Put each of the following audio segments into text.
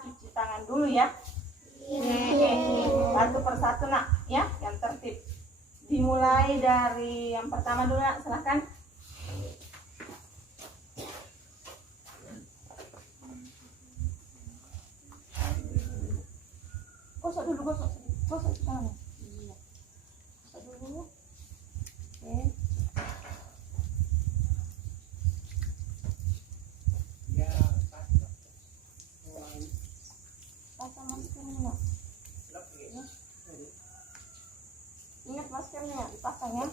cuci tangan dulu ya. Oke, satu persatu nak ya, yang tertib. Dimulai dari yang pertama dulu nak, silahkan. Gosok dulu, gosok tangannya. Gosok dulu. Oke. Pasang maskernya nak. Ingat maskernya dipasang ya.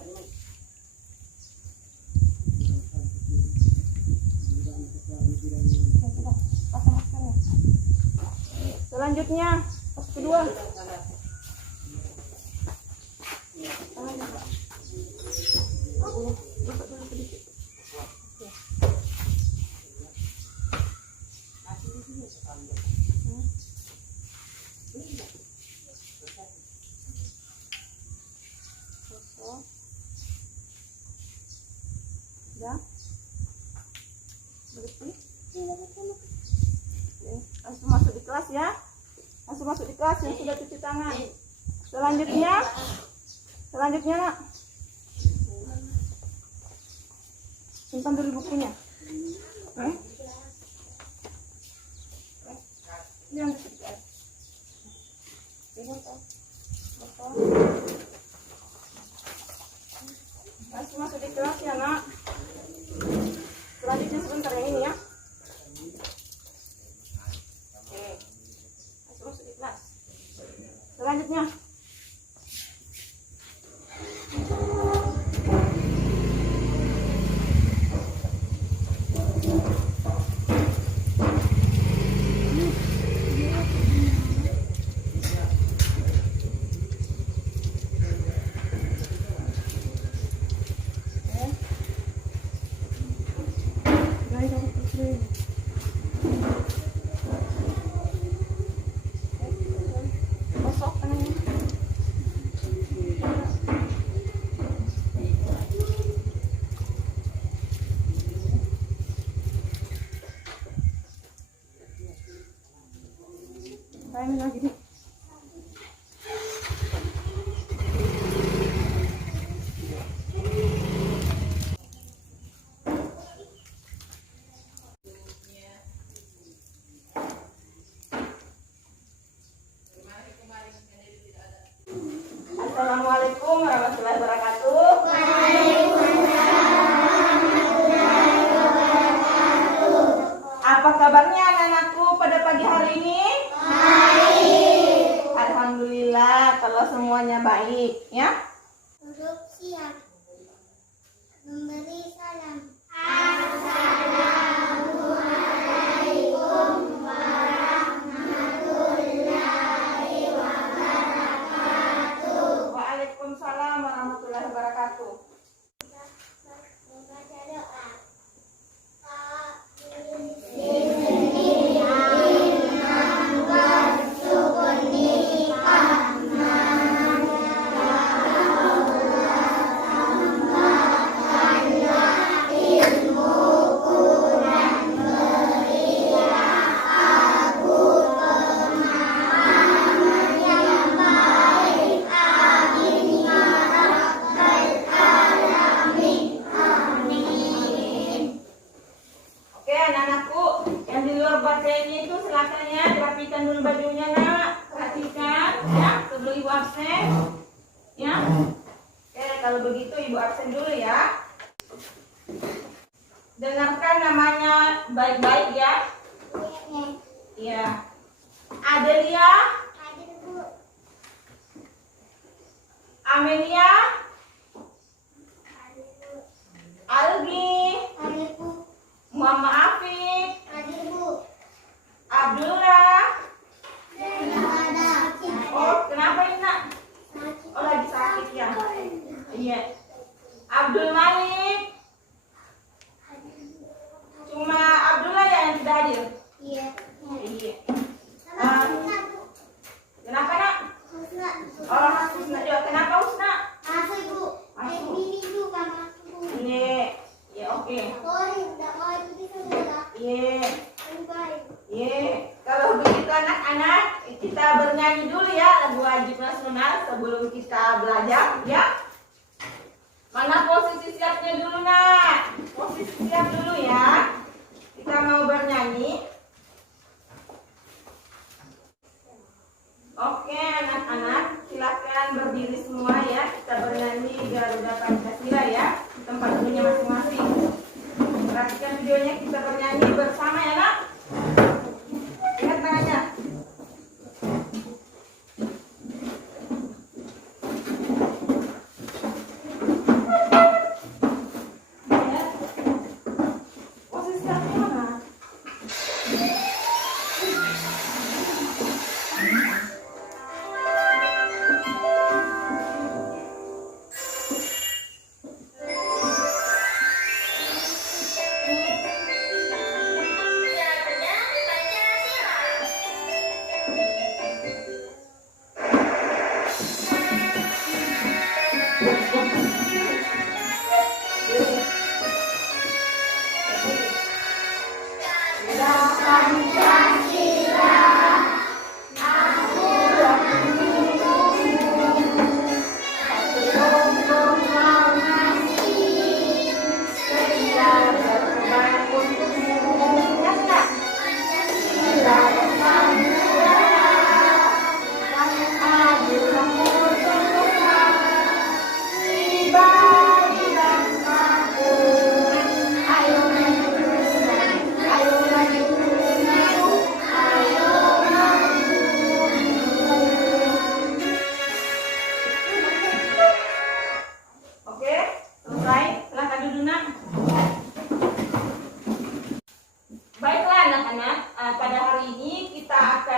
Sudah, pasang maskernya. Selanjutnya pas kedua. Sudah bersih. Langsung masuk di kelas ya. Langsung masuk di kelas yang sudah cuci tangan. Selanjutnya nak, simpan dulu bukunya. Yang langsung masuk di kelas ya nak. Selanjutnya sebentar yang ini ya. Oke, langsung masuk di kelas. Selanjutnya gosok tangannya. Kayak lagi nih. Assalamualaikum warahmatullahi wabarakatuh. Apa kabarnya anak-anakku pada pagi hari ini? Baik. Alhamdulillah kalau semuanya baik ya. Duduk siap. Memberi salam. Waalaikumsalam warahmatullahi wabarakatuh. Membaca doa. Oke anak-anakku, yang di luar batenya itu silakan ya dirapikan dulu bajunya nak. Perhatikan ya sebelum ibu absen ya. Oke kalau begitu ibu absen dulu ya. Dengarkan namanya baik-baik ya. Iya. Adelia, Hadir Bu. Amelia, Hadir Bu. Algi, Hadir Bu. Muhammad Afif, Hadir Bu. Abdullah. Tidak ada. Oh kenapa ini nak? Oh lagi sakit ya. Iya. Abdul Malik. Cuma Abdullah ya yang tidak hadir. Iya. Iya. Husna Bu. Kenapa nak? Husna. Oh Husna juga. Kenapa Husna? Masuk Bu. Masuk. Ini juga masuk Bu. Iya. Ya oke. Sorry, udah mau ikuti saudara. Iya. Baik. Iya. Kalau bernyanyi dulu ya lagu wajib nasional sebelum kita belajar ya. Mana posisi siapnya dulu nak? Posisi siap dulu ya. Kita mau bernyanyi. Oke anak-anak, silakan berdiri semua ya. Kita bernyanyi Garuda Pancasila ya. Di tempat duduknya masing-masing. Perhatikan videonya, kita bernyanyi bersama ya nak. Lihat tangannya. Posisi siapnya mana?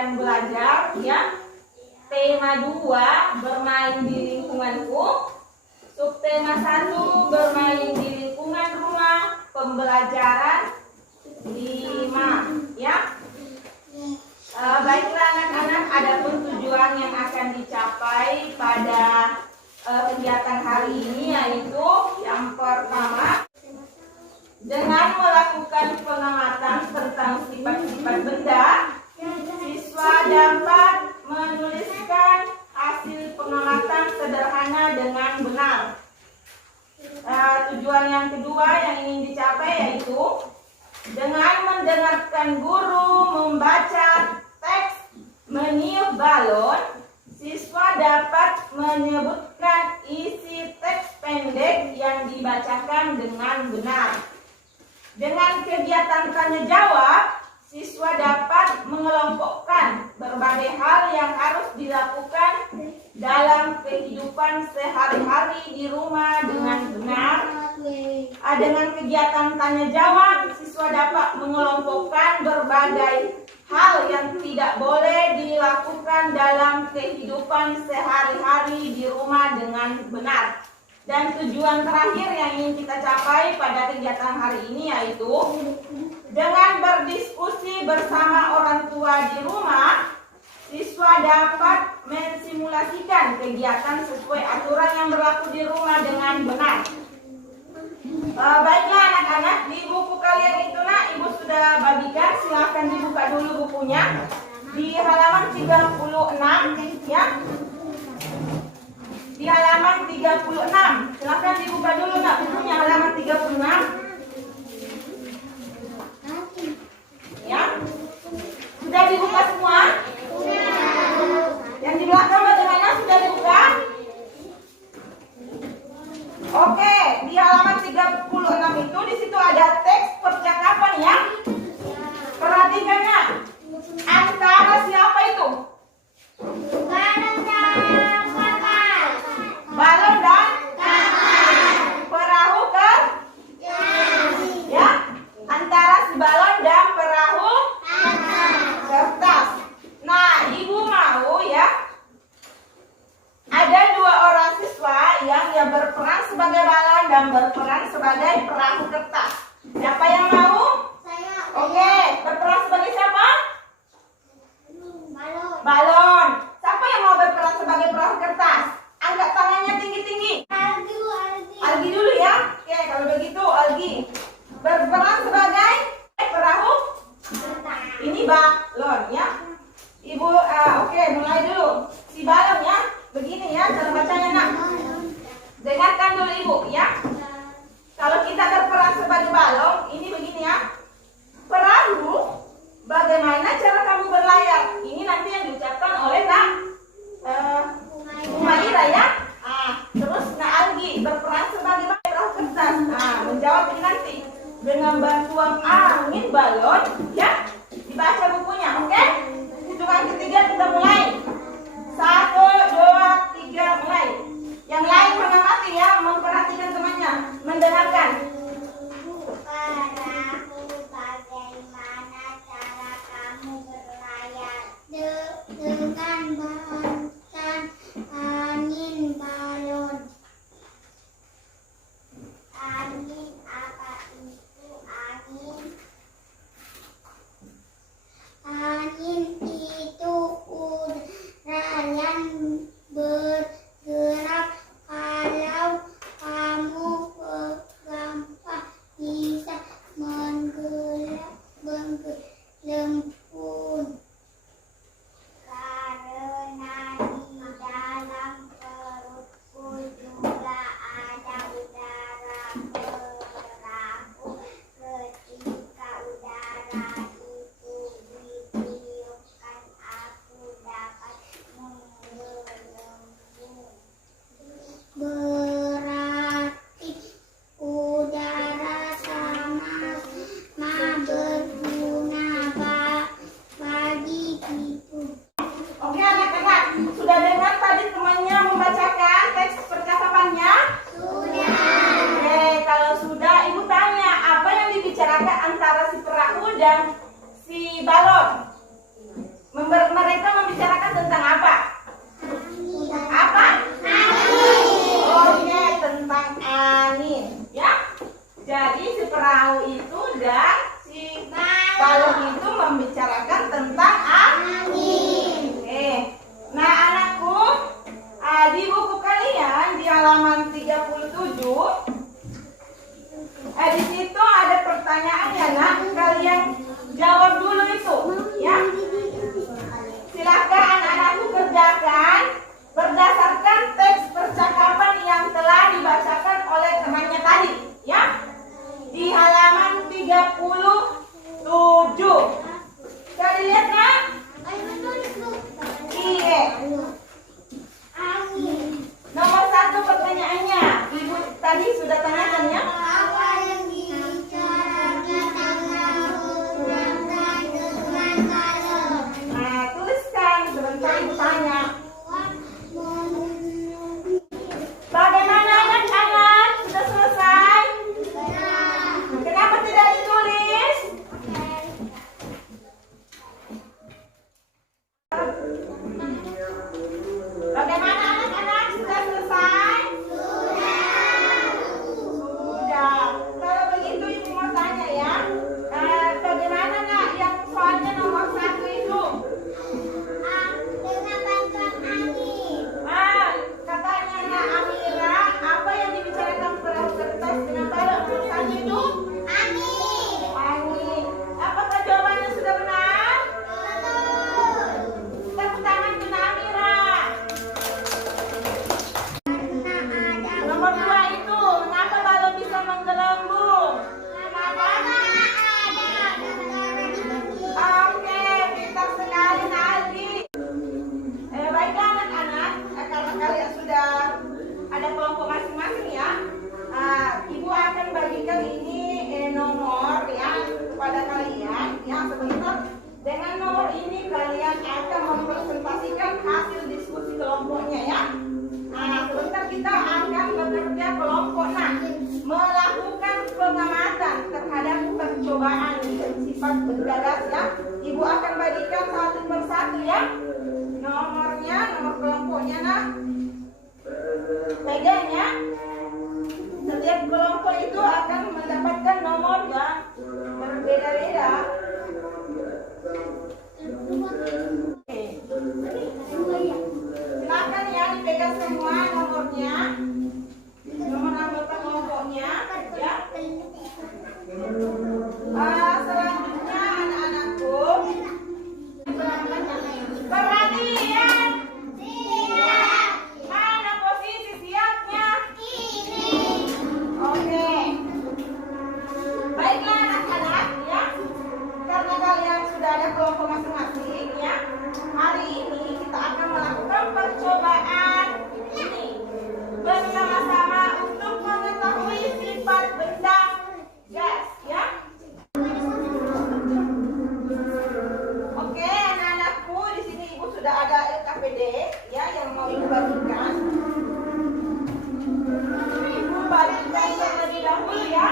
Belajar ya tema 2 bermain di lingkunganku, subtema 1 bermain di lingkungan rumah, pembelajaran 5 ya. Baiklah anak-anak, ada pun tujuan yang akan dicapai pada kegiatan hari ini, yaitu yang pertama dengan melakukan pengamatan tentang sifat-sifat benda, siswa dapat menuliskan hasil pengamatan sederhana dengan benar. Tujuan yang kedua yang ingin dicapai yaitu dengan mendengarkan guru membaca teks meniup balon, siswa dapat menyebutkan isi teks pendek yang dibacakan dengan benar. Dengan kegiatan tanya jawab, siswa dapat mengelompokkan berbagai hal yang harus dilakukan dalam kehidupan sehari-hari di rumah dengan benar. Dengan kegiatan tanya jawab, siswa dapat mengelompokkan berbagai hal yang tidak boleh dilakukan dalam kehidupan sehari-hari di rumah dengan benar. Dan tujuan terakhir yang ingin kita capai pada kegiatan hari ini yaitu dengan berdiskusi bersama orang tua di rumah, siswa dapat mensimulasikan kegiatan sesuai aturan yang berlaku di rumah dengan benar. Baiklah anak-anak, di buku kalian itu nak ibu sudah bagikan, silahkan dibuka dulu bukunya di halaman 36 ya. Di halaman 36, silahkan dibuka dulu nak bukunya halaman 36. Ya, sudah dibuka semua? Yang di belakang bagaimana, sudah dibuka? Oke, di halaman 36 itu di situ ada teks percakapan ya. Perhatikan ya. Antara siapa itu? Balon dan perahu ke? Ya, antara si balon dan perahu kertas. Nah, ibu mau ya, ada 2 orang siswa yang berperan sebagai balon dan berperan sebagai perahu kertas. Siapa yang mau? Saya. Oke, berperan sebagai siapa? Balon. Balon. Siapa yang mau berperan sebagai perahu kertas? Angkat tangannya tinggi-tinggi. Algi dulu ya. Oke, kalau begitu Algi berperan sebagai perahu. Ini balon ya. Ibu, oke. Oke, mulai dulu. Si balon ya. Begini ya cara bacanya nak. Dengarkan dulu ibu ya. Kalau kita berperan sebagai balon, ini begini ya. Perahu, bagaimana cara kamu berlayar? Ini nanti yang diucapkan oleh nak Umaira ya. Terus nak Algi berperan sebagai perahu kertas. Menjawab ini nanti dengan bantuan angin balon ya. Dibaca bukunya, oke? Hitungan ketiga kita mulai. 1, 2, 3 mulai. Yang lain mengamati ya, memperhatikan temannya, mendengarkan. Perahu, bagaimana cara kamu berlayar? Dengan bantuan angin balon. Angin, apa itu angin? Angin itu udara yang bergerak. Kalau kamu gampang bisa menggelempung. Karena di dalam perutku juga ada udara perahu. Ketika udara itu ditiupkan, aku dapat menggelembung. Berarti udara sama berguna bagi kita. Oke anak-anak, sudah dengar tadi temannya membacakan teks percakapannya? Sudah. Oke, kalau sudah ibu tanya, apa yang dibicarakan antara si perahu dan si balon? Mereka membicarakan tentang apa? Apa? Oke, tentang angin ya. Jadi si perahu itu dan si balon itu membicarakan tentang angin. Oke. Nah anakku, di buku kalian di halaman 37 di situ ada pertanyaannya nak. Kalian jawab dulu itu ya. Silakan anak-anakku kerjakan berdasarkan teks percakapan yang telah dibacakan oleh temannya tadi ya. Di halaman 37. Sudah dilihat nak? Iya. Nomor 1 pertanyaannya. Ibu tadi sudah tanyakan ya. Apa yang dibicarakan tentang berangkat dengan balon? Nah, tuliskan sebentar ibu tanya. Bagaimana anak-anak? Sudah selesai? Kenapa tidak ditulis? Bagaimana anak-anak? Sudah selesai? Sudah. Kalau begitu ibu mau tanya ya. Bagaimana nak yang soalnya nomor 1 itu? Dengan bantuan angin. Katanya nak Amira, apa yang dibicarakan perahu kertas dengan balon? Nomor 1 itu? Angin. Angin. Apakah jawabannya sudah benar? Tepuk tangan untuk Amira. Nomor 2 itu, kenapa balon bisa menggelembung? Kenapa? Oke, pintar sekali Naldi. Baiklah anak-anak, karena kalian sudah ada kelompok masing-masing ya. Ibu akan bagikan ini nomor ya kepada kalian ya sebentar. Dengan nomor ini kalian akan mempresentasikan hasil diskusi kelompoknya ya. Sebentar kita akan bekerja kelompok melakukan pengamatan terhadap percobaan sifat bergagas ya. Ibu akan bagikan satu persatu ya. Nomornya, nomor kelompoknya nak. Pegang ya. Setiap kelompok itu akan mendapatkan nomor yang berbeda-beda. Oke. Silakan ya dipegang semua nomornya. Nomor anggota kelompoknya ya. Selanjutnya anak-anakku, ya yang mau ibu bagikan. Ibu bagikan terlebih dahulu ya.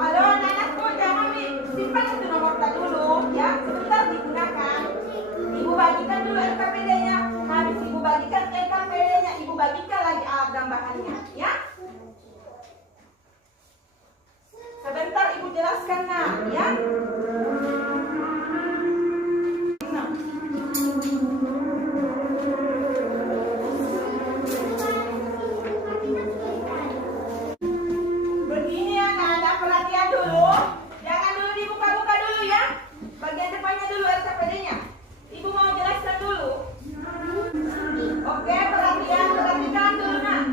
Halo anak-anakku, jangan disimpan itu nomor dulu ya. Sebentar digunakan. Ibu bagikan dulu LKPD-nya. Habis ibu bagikan LKPD-nya, ibu bagikan lagi alat gambarannya ya. Sebentar ibu jelaskan nak ya. Begini ya anak-anak, perhatian dulu. Jangan dulu dibuka-buka dulu ya. Bagian depannya dulu LKPD-nya. Ibu mau jelaskan dulu. Oke, perhatikan dulu nak.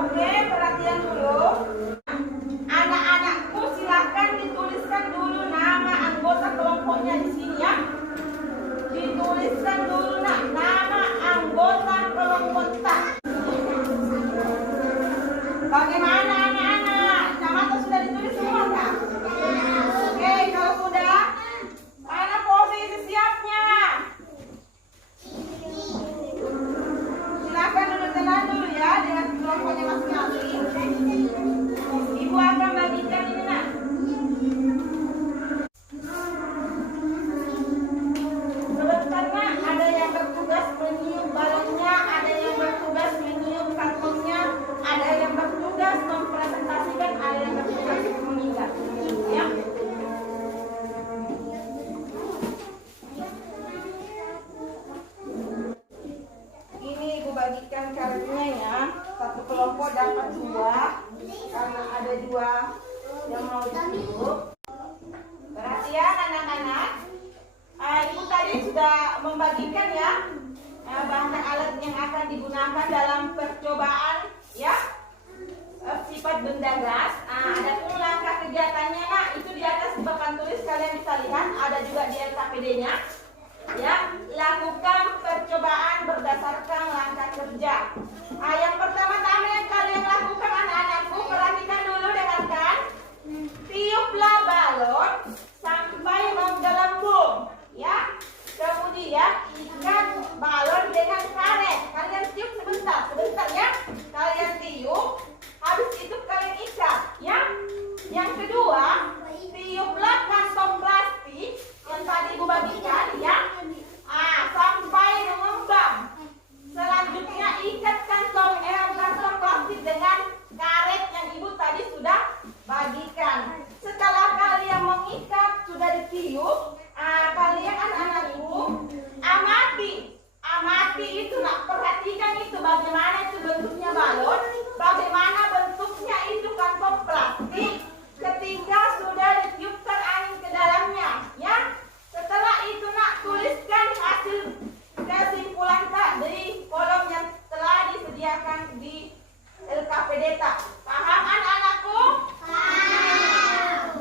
Oke, perhatian dulu. Anak-anakku silahkan dituliskan dulu nama anggota kelompoknya di sini ya. Dituliskan dulu nak nama anggota kelompok. Bagaimana anak-anak? Nama itu sudah ditulis semua kan? Oke, kalau sudah, mana posisi siapnya? Silakan duduk tenang dulu ya dengan kelompoknya masing-masing. Ibu akan bagikan ini nak. Sebentar nak, ada yang bertugas meniup balonnya, ada yang bertugas meniup kantongnya, ada yang bertugas mempresentasikan, ada yang bertugas mengikat. Ya. Ini ibu bagikan karetnya ya. Satu kelompok dapat 2 karena ada 2 yang mau ditiup. Perhatian anak-anak. Ibu tadi sudah membagikan ya bahan alat yang akan digunakan dalam percobaan ya sifat benda gas. Ada pun langkah kegiatannya nak, itu di atas di papan tulis kalian bisa lihat, ada juga di LKPD-nya. Ya, lakukan percobaan berdasarkan langkah kerja. Yang pertama-tama yang kalian lakukan anak-anakku, perhatikan dulu, dengarkan. Tiuplah balon sampai menggelembung, ya. Kemudian ikat balon dengan karet. Kalian tiup sebentar ya. Kalian tiup, habis itu kalian ikat, ya. Yang kedua, tiuplah kantong plastik yang tadi ibu bagikan, ya. Sampai mengembang. Selanjutnya ikat kantong plastik dengan karet yang ibu tadi sudah bagikan. Setelah kalian mengikat, sudah ditiup, kalian anak-anakku amati itu nak, perhatikan itu bagaimana itu bentuknya balon, bagaimana bentuknya itu kantong plastik ketika sudah ditiupkan angin ke dalamnya, ya. Setelah itu nak, tuliskan hasil kesimpulan tadi kolom yang telah disediakan di LKPD. Paham anak-anakku?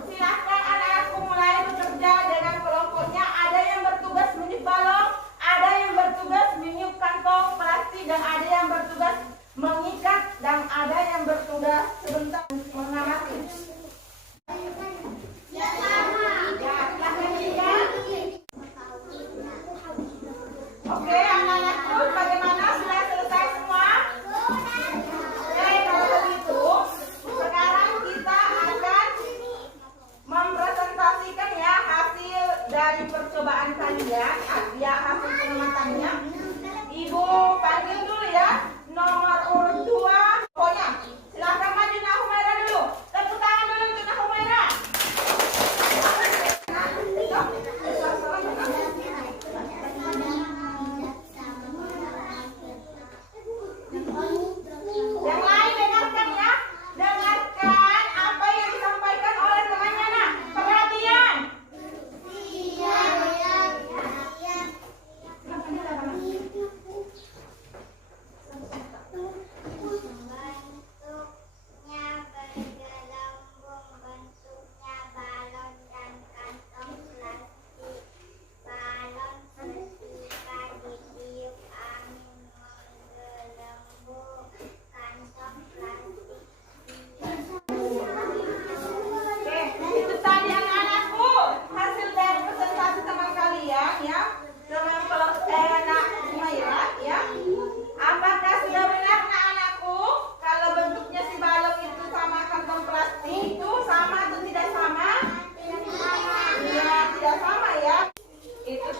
Silahkan anak-anakku mulai bekerja dengan kelompoknya. Ada yang bertugas meniup balon, ada yang bertugas meniup kantong plastik, dan ada yang bertugas mengikat, dan ada yang bertugas sebentar mengamati. Ya, silahkan lihat. Oke, anak-anakku, bagaimana? Sudah selesai semua? Oke, kalau begitu, sekarang kita akan mempresentasikan ya hasil dari percobaan kalian, ya, hasil pengamatannya. Ibu panggil dulu ya, nomor urut 2. Pokoknya, silakan maju Nah Humaira dulu. Tepuk tangan dulu untuk Nah Humaira. Yang lain dengarkan ya. Dengarkan apa yang disampaikan oleh temannya nak. Perhatian.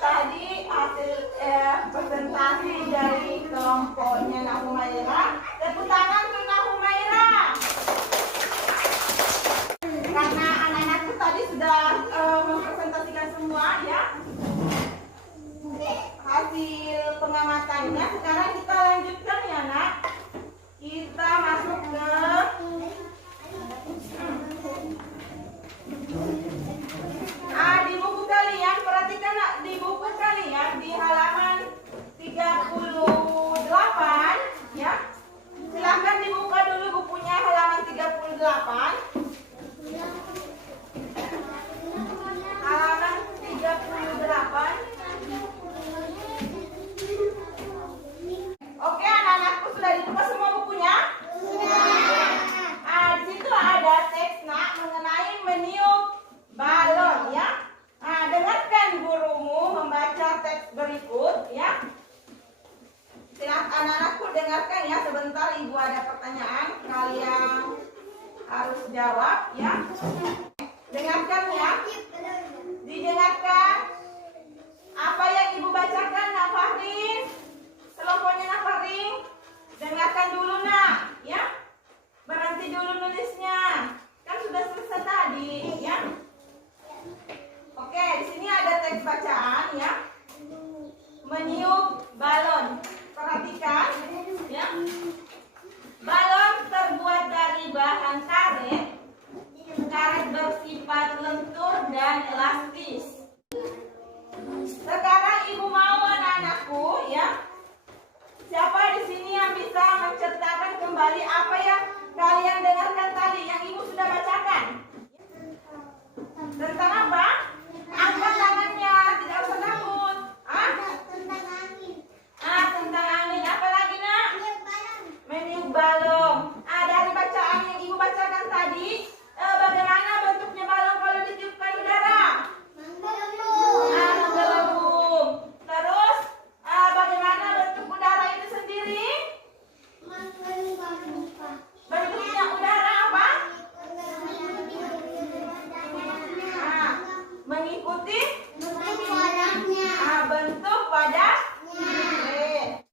tadi hasil presentasi dari kelompoknya Nak Humaira. Tepuk tangan untuk Nak Humaira. Karena anak-anakku tadi sudah mempresentasikan semua ya hasil pengamatannya. Sekarang kita lanjutkan ya Nak. Kita masuk ke di buku kalian, perhatikan Nak, di buku kalian di halaman 38 ya. Silahkan dibuka dulu bukunya halaman 38. Halaman 38. Oke, anak-anakku sudah dibuka semua bukunya? Di situ ada teks Nak mengenai meniup balon ya. Dengarkan gurumu membaca teks berikut ya. Silakan anak-anakku dengarkan ya, sebentar Ibu ada pertanyaan, kalian harus jawab ya. Dengarkan ya. Didengarkan apa yang Ibu bacakan Nak Fahrin. Kelompoknya Nak Fahrin. Dengarkan dulu Nak ya. Berhenti dulu nulisnya. Kan sudah selesai tadi ya. Oke, di sini ada teks bacaan ya. Meniup balon. Perhatikan ya. Balon terbuat dari bahan karet. Karet bersifat lentur dan elastis. Sekarang Ibu mau anak-anakku ya. Siapa di sini yang bisa menceritakan kembali apa yang kalian dengarkan tadi yang Ibu sudah bacakan? Tentang apa? Angkat tangannya, tidak usah takut. Tentang angin. Tentang angin. Apa lagi Nak? Meniup balon. Dari bacaan yang Ibu bacakan tadi, bagaimana bentuknya balon kalau ditiupkan udara? Menggelembung. Terus, bagaimana bentuk udara itu sendiri? Bentuknya udara apa? Mengikuti bentuk wadahnya.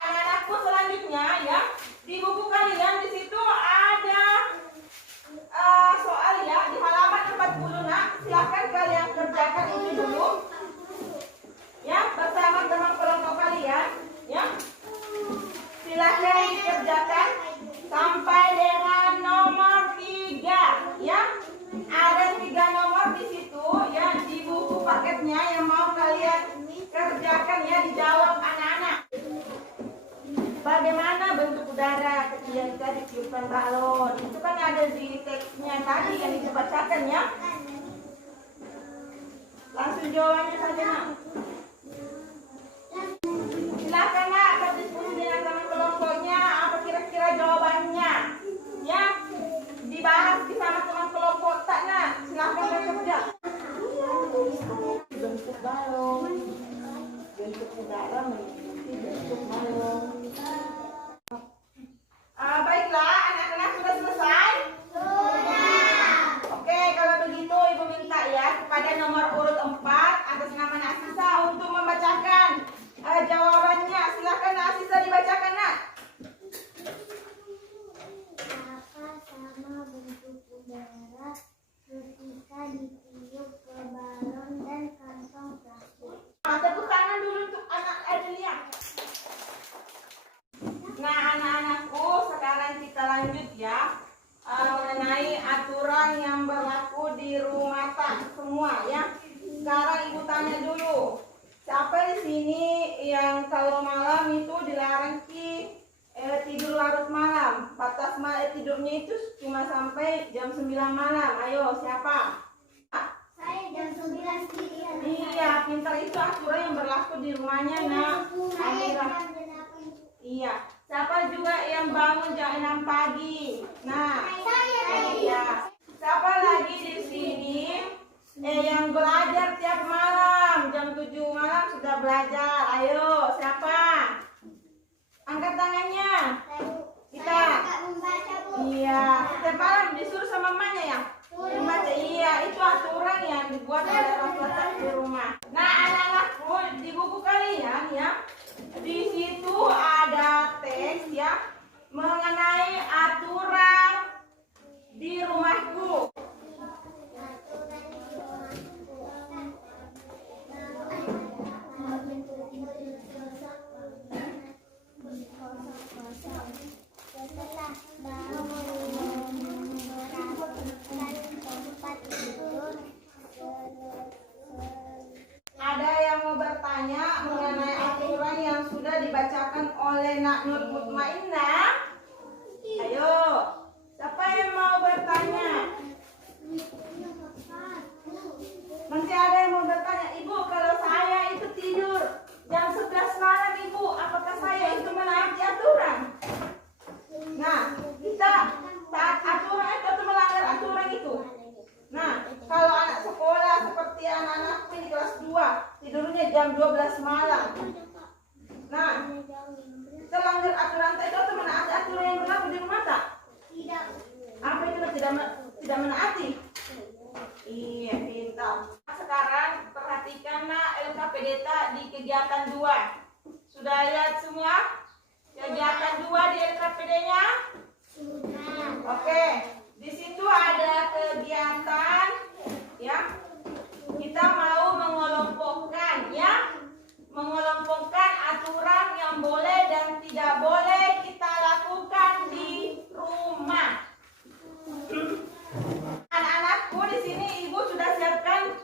Anak-anakku selanjutnya ya, di buku kalian di situ ada soal ya di halaman 40 Nak. Silakan kalian kerjakan ini dulu ya bersama teman kelompok kalian ya. Silakan dikerjakan sampai dengan nomor 3 ya. Ada 3 nomor di situ ya di buku paketnya yang mau kalian kerjakan ya, dijawab anak-anak. Bagaimana bentuk udara ketika ditiupkan balon? Itu kan ada di teksnya tadi yang dibacakan ya. Langsung jawabannya saja Nak. Silakan Nak berdiskusi dengan teman kelompoknya. Apa kira-kira jawabannya? Ya, dibahas bersama teman kelompok tak Nak. Silakan bekerja. Bentuk balon, bentuk udara mengikuti bentuk balon. Baiklah, anak-anak sudah selesai? Oke, kalau begitu Ibu minta ya kepada nomor urut 4 atas nama Nasisa untuk membacakan jawabannya. Silakan Nasisa dibacakan Nak. Apa sama bentuk udara ketika ditiup ke balon dan kantong plastik? Tepuk tangan dulu untuk anak Adelia. Nah anak-anakku, sekarang kita lanjut ya mengenai aturan yang berlaku di rumah tak semua ya. Sekarang Ibu tanya dulu, siapa di sini yang kalau malam itu dilarang tidur larut malam? Batas tidurnya itu cuma sampai jam 9 malam. Ayo siapa? Saya jam 9 sendirian. Iya, pintar itu aturan yang berlaku di rumahnya Nak. Amira. Iya. Siapa juga yang bangun jam 6 pagi? Nah, iya. Siapa lagi di sini yang belajar tiap malam jam 7 malam sudah belajar? Ayo, siapa? Angkat tangannya. Kita. Iya. Setiap malam disuruh sama mamanya ya? Membaca. Iya, itu aturan yang dibuat oleh orang tua di rumah. Nah, anak-anakku di buku bertanya mengenai aturan yang sudah dibacakan oleh Nak Nur Mutmainnah? Ayo, siapa yang mau bertanya? Masih ada yang mau bertanya? Ibu, kalau saya itu tidur jam 11 malam, Ibu, apakah saya itu menaati aturan? Nah, kita taat aturan atau melanggar aturan itu? Nah, kalau anak sekolah seperti anak-anakku di kelas 2 tidurnya jam 12 malam. Nah, kita langgar aturan itu atau menaati aturan yang berlaku di rumah tak? Tidak. Apa itu tidak menaati? Iya, pintar. Sekarang perhatikan nak LKPD di kegiatan 2. Sudah lihat semua kegiatan 2 di LKPD-nya? Sudah. Oke, di situ ada kegiatan ya. Kita mau mengelompokkan ya, mengelompokkan aturan yang boleh dan tidak boleh kita lakukan di rumah. Anak-anakku, di sini ibu sudah siapkan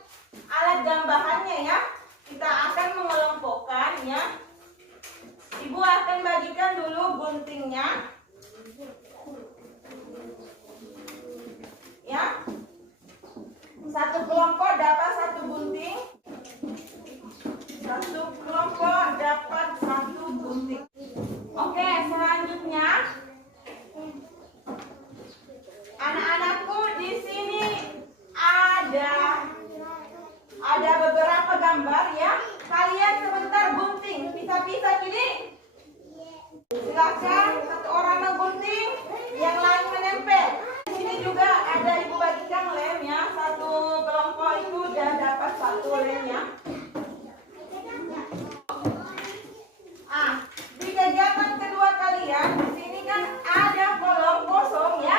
alat gambarannya ya. Kita akan mengelompokkan ya. Ibu akan bagikan dulu guntingnya. Ya. Satu kelompok dapat satu gunting. Satu kelompok dapat satu gunting. Oke, selanjutnya anak-anakku, di sini ada beberapa gambar ya. Kalian sebentar gunting, pisah-pisah gini. Silakan satu orang menggunting, yang lain menempel. Di sini juga ada ibu bagikan lem ya. Satu kelompok itu dan dapat satu lem ya. Di kegiatan kedua kalian, di sini kan ada kolom kosong ya.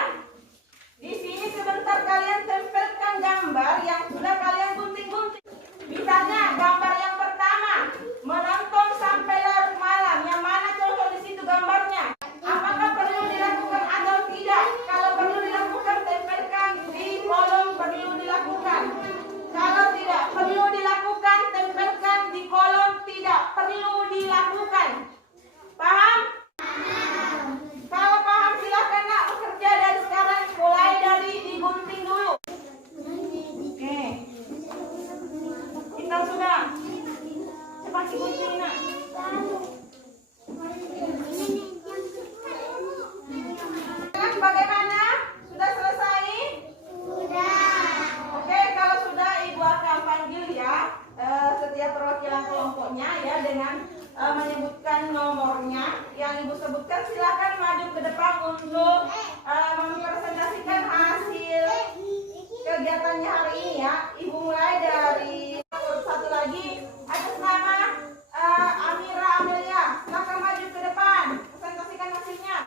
Di sini sebentar kalian tempelkan gambar yang sudah kalian gunting-gunting. Misalnya gambar yang pertama, menonton sampai larut malam. Yang mana cocok di situ gambarnya? Apakah perlu dilakukan atau tidak? Kalau perlu dilakukan, tempelkan di kolom perlu dilakukan. Kalau tidak perlu dilakukan, tempelkan di kolom tidak perlu dilakukan. Paham? Kalau paham silakan nak bekerja dari sekarang, mulai dari digunting dulu. Oke. Kita sudah. Cepat digunting nak. Bagaimana? Sudah selesai? Sudah. Oke, kalau sudah ibu akan panggil ya setiap perwakilan kelompoknya ya dengan menyebutkan nomornya. Yang ibu sebutkan silakan maju ke depan untuk mempresentasikan hasil kegiatannya hari ini ya. Ibu mulai dari satu lagi atas nama Amira Amelia. Silakan maju ke depan, presentasikan hasilnya.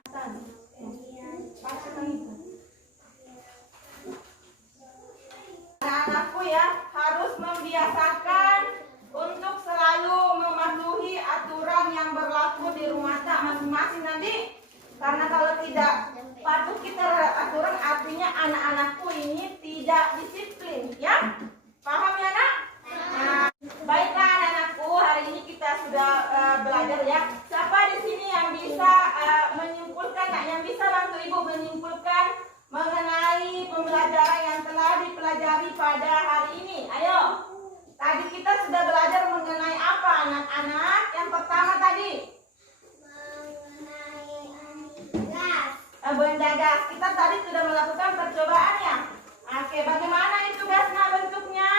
Anak-anakku ya harus membiasakan untuk selalu mematuhi aturan yang berlaku di rumah masing-masing nanti. Karena kalau tidak patuh kita terhadap aturan, artinya anak-anakku ini tidak disiplin ya. Paham ya nak? Nah, baiklah anak-anakku, hari ini kita sudah belajar ya. Siapa di sini yang bisa menyimpulkan, yang bisa bantu ibu menyimpulkan mengenai pembelajaran yang telah dipelajari pada hari ini? Ayo. Tadi kita sudah belajar mengenai apa anak-anak? Yang pertama tadi benda gas. Kita tadi sudah melakukan percobaan ya. Oke, bagaimana itu gasnya bentuknya?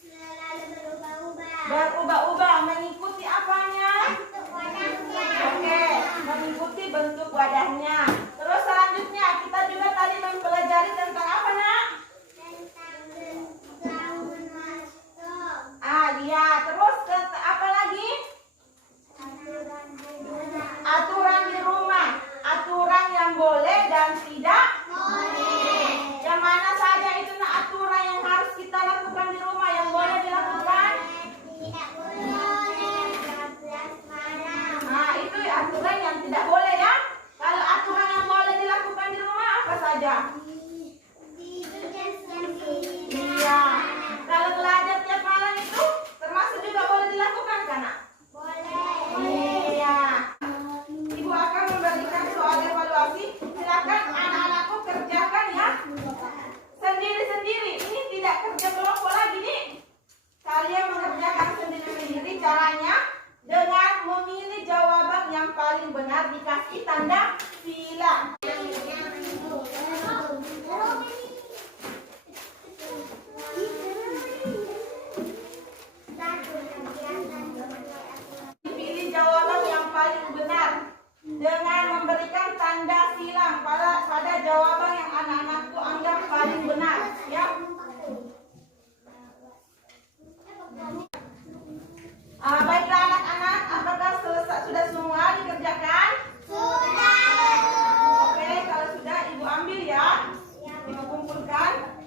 Selalu berubah-ubah. Berubah-ubah, mengikuti apanya? Bentuk wadahnya. Oke, mengikuti bentuk wadahnya. Terus selanjutnya kita juga tadi mempelajari tentang apa nak? Tentang bangun masuk. Iya, terus apa lagi? Aturan di rumah. Aturan yang boleh dan tidak Boleh. Yang mana saja itu nak aturan yang harus kita lakukan di rumah yang boleh dilakukan? Tidak boleh 12 malam. Nah, itu aturan yang tidak boleh ya. Kalau aturan yang boleh dilakukan di rumah apa saja? Di caranya dengan memilih jawaban yang paling benar dikasih tanda silang. Pilih jawaban yang paling benar dengan memberikan tanda silang pada jawaban yang anak-anakku anggap paling benar, ya. Baiklah anak-anak, apakah sudah semua dikerjakan? Sudah. Oke, kalau sudah ibu ambil ya, ibu kumpulkan.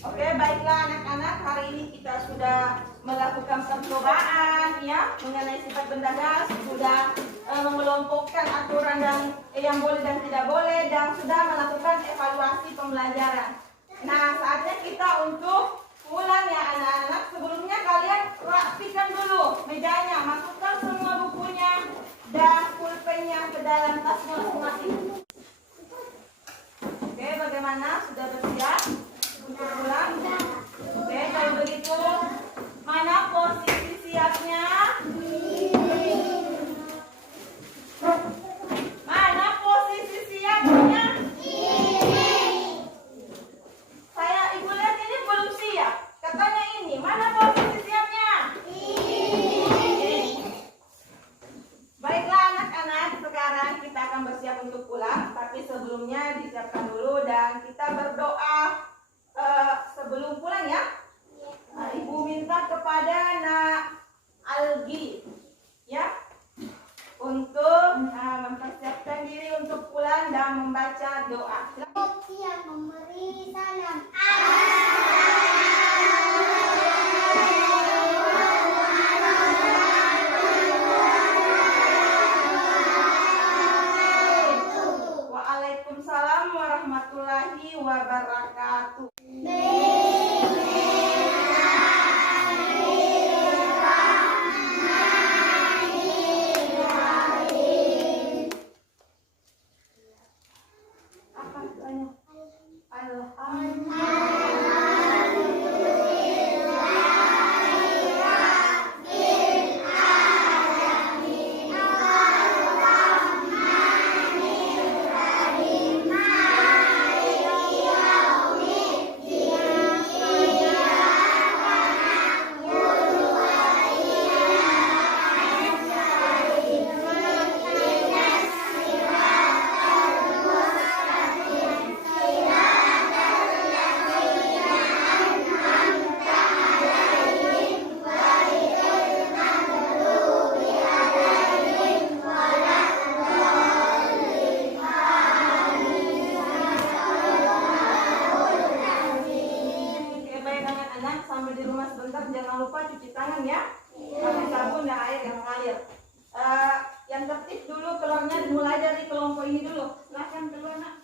Oke, baiklah anak-anak, hari ini kita sudah melakukan percobaan ya mengenai sifat benda gas, sudah mengelompokkan aturan dan yang boleh dan tidak boleh, dan sudah melakukan evaluasi pembelajaran. Nah, saatnya kita untuk pulang ya anak-anak. Sebelumnya kalian rapikan dulu mejanya, masukkan semua bukunya dan pulpennya ke dalam tasnya masing-masing. Oke, bagaimana? Sudah bersiap untuk pulang? Oke, kalau begitu, mana posisi siapnya? Mana posisi siapnya? Ibu lihat ini belum siap. Katanya ini, mana posisi siapnya? Baiklah anak-anak, sekarang kita akan bersiap untuk pulang. Tapi sebelumnya disiapkan dulu dan kita berdoa sebelum pulang ya. Ibu minta kepada Nak Algi ya untuk mempersiapkan diri untuk pulang dan membaca doa. Siap memberi salam. Waalaikumsalam warahmatullahi wabarakatuh. Apa doanya? Sampai di rumah sebentar, jangan lupa cuci tangan ya, pakai sabun dan air yang mengalir. Yang tertib dulu keluarnya, mulai dari kelompok ini dulu. Silahkan keluar nak.